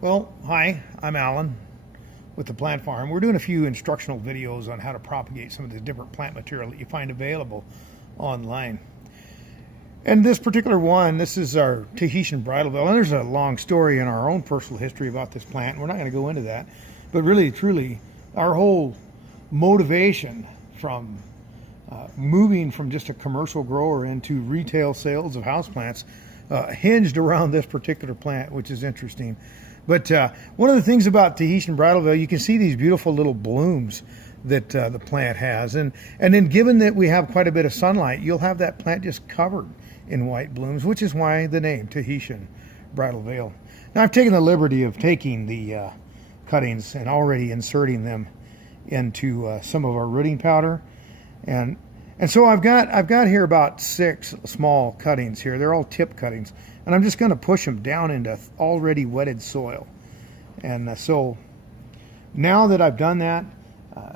Well, hi, I'm Alan with the Plant Farm. We're doing a few instructional videos on how to propagate some of the different plant material that you find available online. And this particular one, this is our Tahitian Bridal Veil. And there's a long story in our own personal history about this plant. We're not going to go into that. But really, truly, our whole motivation from moving from just a commercial grower into retail sales of houseplants hinged around this particular plant, which is interesting. But one of the things about Tahitian Bridal Veil, you can see these beautiful little blooms that the plant has. And then given that we have quite a bit of sunlight, you'll have that plant just covered in white blooms, which is why the name Tahitian Bridal Veil. Now I've taken the liberty of taking the cuttings and already inserting them into some of our rooting powder. And so I've got here about 6 small cuttings here. They're all tip cuttings. And I'm just going to push them down into already wetted soil. And so now that I've done that,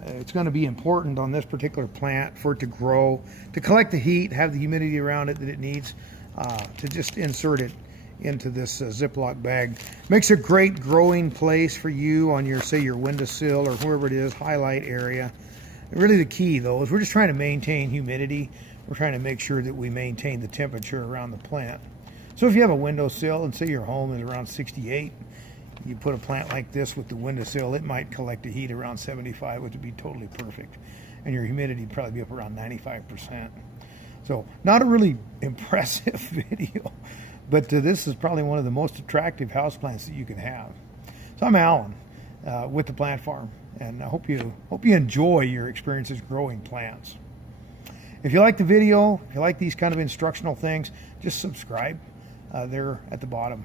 it's going to be important on this particular plant for it to grow, to collect the heat, have the humidity around it that it needs, to just insert it into this Ziploc bag. Makes a great growing place for you on your, say, your windowsill or wherever it is, highlight area. Really the key, though, is we're just trying to maintain humidity. We're trying to make sure that we maintain the temperature around the plant. So if you have a windowsill and say your home is around 68, you put a plant like this with the windowsill, it might collect a heat around 75, which would be totally perfect. And your humidity would probably be up around 95%. So not a really impressive video, but this is probably one of the most attractive houseplants that you can have. So I'm Alan with the Plant Farm, and I hope you enjoy your experiences growing plants. If you like the video, if you like these kind of instructional things, just subscribe. There at the bottom.